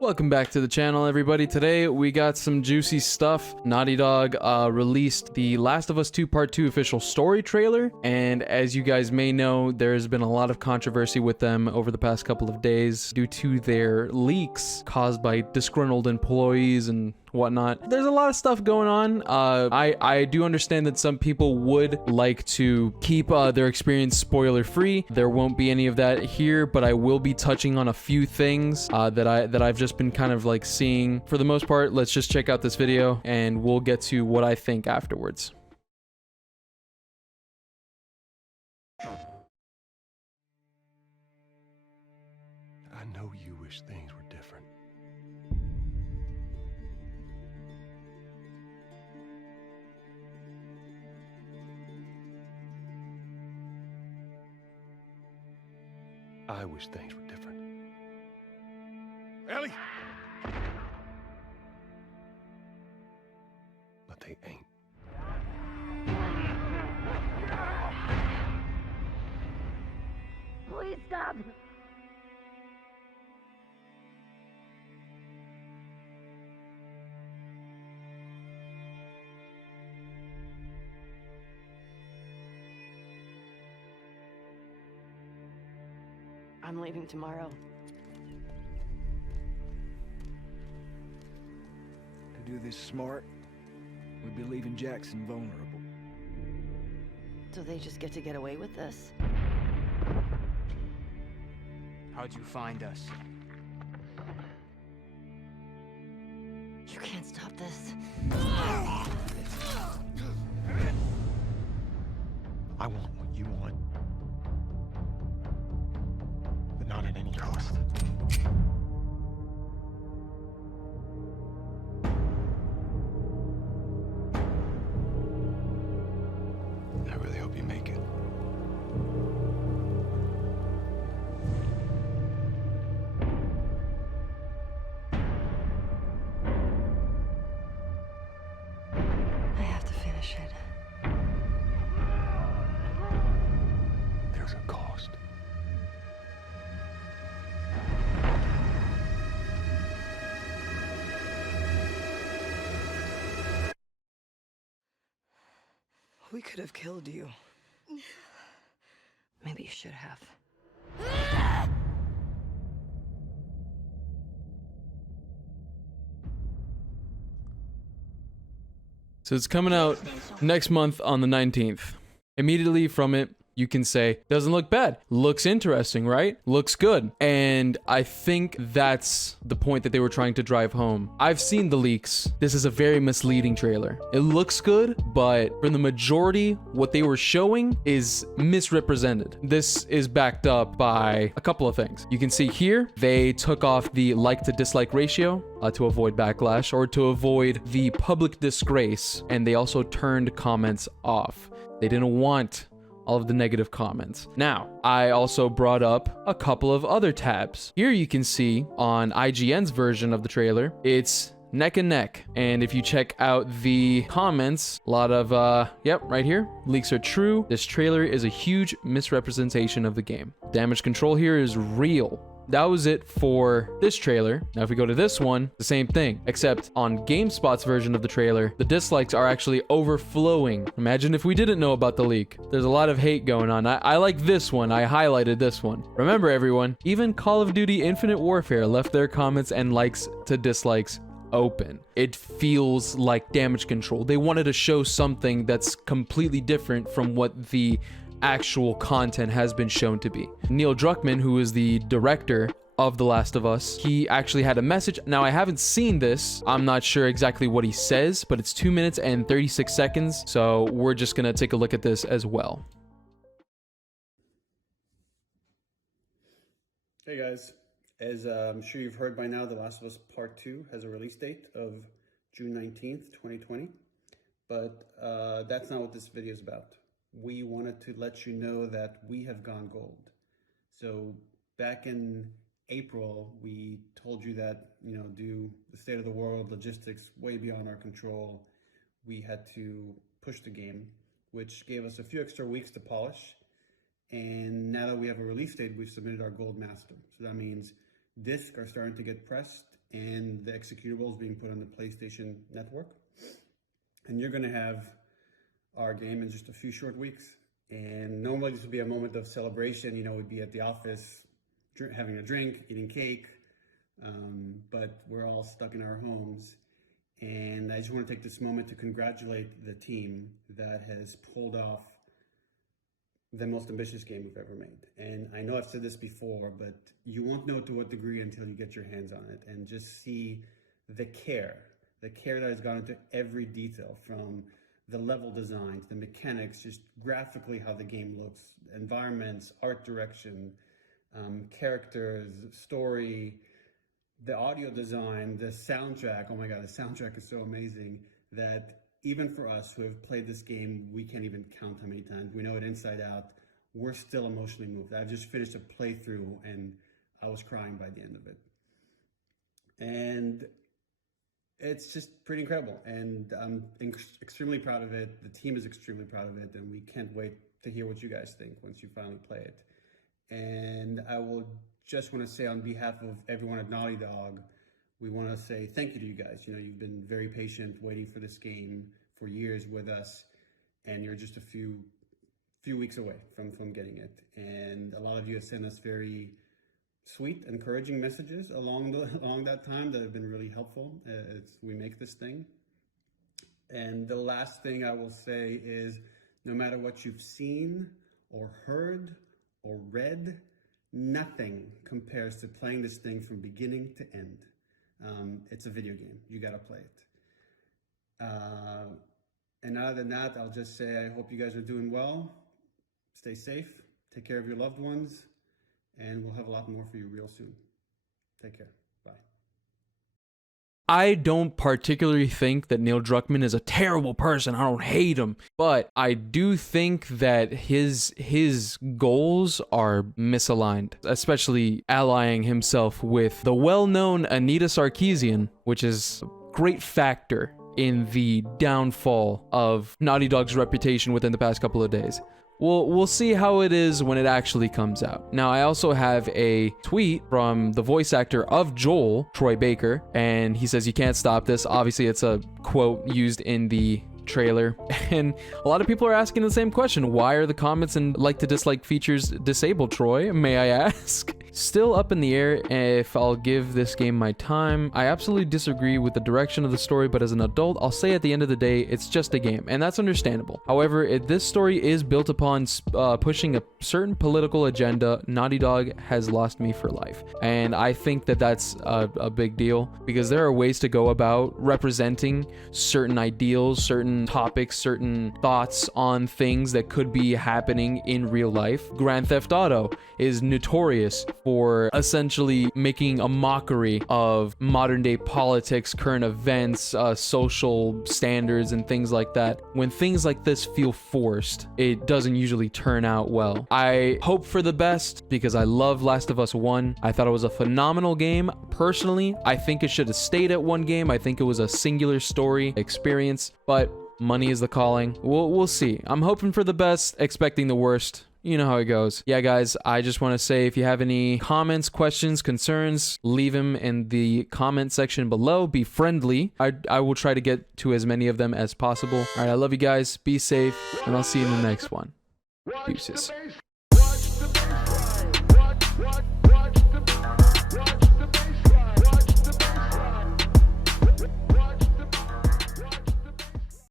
Welcome back to the channel, everybody. Today we got some juicy stuff. Naughty Dog released the Last of Us 2 Part 2 official story trailer, and as you guys may know, there's been a lot of controversy with them over the past couple of days due to their leaks caused by disgruntled employees and whatnot. There's a lot of stuff going on. I do understand that some people would like to keep their experience spoiler free. There won't be any of that here, but I will be touching on a few things that I've just been kind of like seeing. For the most part, let's just check out this video and we'll get to what I think afterwards. I know you wish things were different. I wish things were different. Ellie! But they ain't. Please stop! I'm leaving tomorrow. To do this smart, we'd be leaving Jackson vulnerable. So they just get away with this? How'd you find us? You can't stop this. I want what you want. But not at any cost. I really hope you make it. I have to finish it. There's a cost. We could have killed you. Maybe you should have. So it's coming out next month on the 19th. Immediately from it, you can say, doesn't look bad. Looks interesting, right? Looks good. And I think that's the point that they were trying to drive home. I've seen the leaks. This is a very misleading trailer. It looks good, but for the majority, what they were showing is misrepresented. This is backed up by a couple of things. You can see here, they took off the like to dislike ratio to avoid backlash or to avoid the public disgrace. And they also turned comments off. They didn't want all of the negative comments. Now, I also brought up a couple of other tabs. Here you can see on IGN's version of the trailer, it's neck and neck. And if you check out the comments, a lot of, yep, right here, leaks are true. This trailer is a huge misrepresentation of the game. Damage control here is real. That was it for this trailer. Now, if we go to this one, the same thing, except on GameSpot's version of the trailer, the dislikes are actually overflowing. Imagine if we didn't know about the leak. There's a lot of hate going on. I like this one. I highlighted this one. Remember, everyone, even Call of Duty Infinite Warfare left their comments and likes to dislikes open. It feels like damage control. They wanted to show something that's completely different from what the actual content has been shown to be. Neil Druckmann, who is the director of The Last of Us, he actually had a message. Now, I haven't seen this. I'm not sure exactly what he says, but it's 2 minutes and 36 seconds. So we're just gonna take a look at this as well. Hey guys, as I'm sure you've heard by now, The Last of Us Part 2 has a release date of June 19th, 2020. But that's not what this video is about. We wanted to let you know that we have gone gold. So back in April, we told you that, due the state of the world, logistics way beyond our control, we had to push the game, which gave us a few extra weeks to polish. And now that we have a release date, we've submitted our gold master. So that means discs are starting to get pressed and the executables being put on the PlayStation Network. And you're going to have our game in just a few short weeks. And normally this would be a moment of celebration. You know, we'd be at the office having a drink, eating cake, but we're all stuck in our homes. And I just want to take this moment to congratulate the team that has pulled off the most ambitious game we've ever made. And I know I've said this before, but you won't know to what degree until you get your hands on it and just see the care that has gone into every detail, from the level design to the mechanics, just graphically how the game looks, environments, art direction, characters, story, the audio design, the soundtrack. Oh my God, the soundtrack is so amazing that even for us who have played this game, we can't even count how many times. We know it inside out. We're still emotionally moved. I've just finished a playthrough and I was crying by the end of it. And it's just pretty incredible. And I'm extremely proud of it. The team is extremely proud of it. And we can't wait to hear what you guys think once you finally play it. And I will just want to say, on behalf of everyone at Naughty Dog, we want to say thank you to you guys. You know, you've been very patient waiting for this game for years with us, and you're just a few weeks away from getting it. And a lot of you have sent us very sweet, encouraging messages along that time that have been really helpful as we make this thing. And the last thing I will say is, no matter what you've seen or heard or read, nothing compares to playing this thing from beginning to end. It's a video game. You got to play it. And other than that, I'll just say I hope you guys are doing well. Stay safe. Take care of your loved ones. And we'll have a lot more for you real soon. Take care. Bye. I don't particularly think that Neil Druckmann is a terrible person. I don't hate him. But I do think that his goals are misaligned, especially allying himself with the well-known Anita Sarkeesian, which is a great factor in the downfall of Naughty Dog's reputation within the past couple of days. We'll see how it is when it actually comes out. Now, I also have a tweet from the voice actor of Joel, Troy Baker, and he says, "You can't stop this." Obviously, it's a quote used in the trailer, and a lot of people are asking the same question. Why are the comments and like to dislike features disabled, Troy? May I ask? Still up in the air if I'll give this game my time. I absolutely disagree with the direction of the story, but as an adult, I'll say at the end of the day, it's just a game, and that's understandable. However, this story is built upon pushing a certain political agenda. Naughty Dog has lost me for life, and I think that that's a big deal, because there are ways to go about representing certain ideals, certain topics, certain thoughts on things that could be happening in real life. Grand Theft Auto is notorious for essentially making a mockery of modern day politics, current events, social standards, and things like that. When things like this feel forced, it doesn't usually turn out well. I hope for the best because I love Last of Us 1. I thought it was a phenomenal game. Personally, I think it should have stayed at one game. I think it was a singular story experience, but money is the calling. We'll see. I'm hoping for the best, expecting the worst. You know how it goes. Yeah, guys, I just want to say, if you have any comments, questions, concerns, leave them in the comment section below. Be friendly. I will try to get to as many of them as possible. All right, I love you guys. Be safe, and I'll see you in the next one. Deuces.